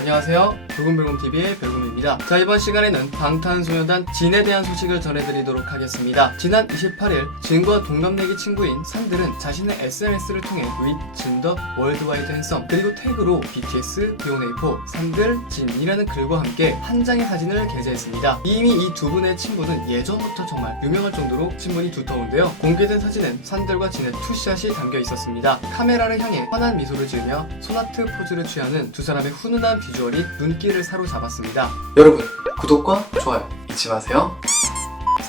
안녕하세요. 별금별금TV의 별금입니다. 자, 이번 시간에는 방탄소년단 진에 대한 소식을 전해드리도록 하겠습니다. 지난 28일 진과 동갑내기 친구인 산들은 자신의 SNS를 통해 with 진더 월드와이드 핸섬 그리고 태그로 BTS, 비오네이포, 산들, 진이라는 글과 함께 한 장의 사진을 게재했습니다. 이미 이 두 분의 친분은 예전부터 정말 유명할 정도로 친분이 두터운데요. 공개된 사진은 산들과 진의 투샷이 담겨 있었습니다. 카메라를 향해 환한 미소를 지으며 소나트 포즈를 취하는 두 사람의 훈훈한 비 주얼이 눈길을 사로잡았습니다. 여러분, 구독과 좋아요 잊지 마세요.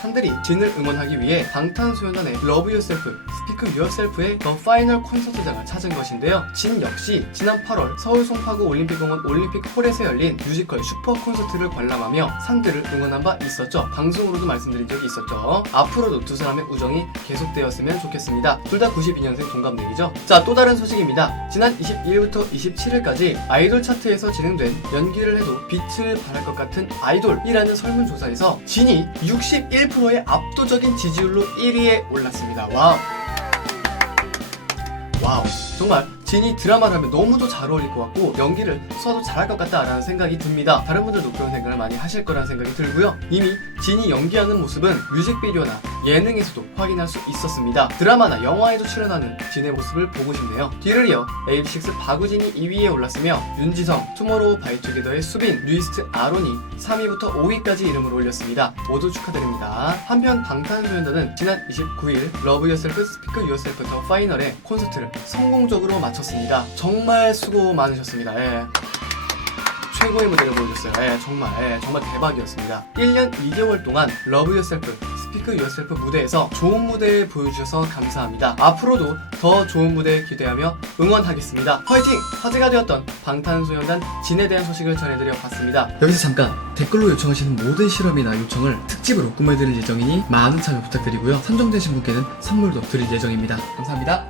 산들이 진을 응원하기 위해 방탄소년단의 Love Yourself, Speak Yourself의 The Final 콘서트장을 찾은 것인데요. 진 역시 지난 8월 서울 송파구 올림픽공원 올림픽 홀에서 열린 뮤지컬 슈퍼 콘서트를 관람하며 산들을 응원한 바 있었죠. 방송으로도 말씀드린 적이 있었죠. 앞으로도 두 사람의 우정이 계속되었으면 좋겠습니다. 둘 다 92년생 동갑내기죠. 자, 또 다른 소식입니다. 지난 22일부터 27일까지 아이돌 차트에서 진행된 연기를 해도 빛을 발할 것 같은 아이돌이라는 설문조사에서 진이 61%의 압도적인 지지율로 1위에 올랐습니다. 와우. 와우. 정말 진이 드라마를 하면 너무도 잘 어울릴 것 같고 연기를 써도 잘할 것 같다라는 생각이 듭니다. 다른 분들도 그런 생각을 많이 하실 거라는 생각이 들고요. 이미 진이 연기하는 모습은 뮤직비디오나 예능에서도 확인할 수 있었습니다. 드라마나 영화에도 출연하는 진의 모습을 보고 싶네요. 뒤를 이어 AB6 박우진이 2위에 올랐으며 윤지성, 투모로우 바이투게더의 수빈, 뉴이스트 아론이 3위부터 5위까지 이름을 올렸습니다. 모두 축하드립니다. 한편 방탄소년단은 지난 29일 러브 유어셀프 스피크 유어셀프 더 파이널의 콘서트를 성공적으로 마쳤습니다. 정말 수고 많으셨습니다. 예. 최고의 무대를 보여줬어요. 예, 정말, 예, 정말 대박이었습니다. 1년 2개월 동안 러브 유어셀프, 스피크 유어셀프 무대에서 좋은 무대 보여주셔서 감사합니다. 앞으로도 더 좋은 무대 기대하며 응원하겠습니다. 화이팅! 화제가 되었던 방탄소년단 진에 대한 소식을 전해드려 봤습니다. 여기서 잠깐 댓글로 요청하시는 모든 실험이나 요청을 특집으로 꾸며드릴 예정이니 많은 참여 부탁드리고요. 선정되신 분께는 선물도 드릴 예정입니다. 감사합니다.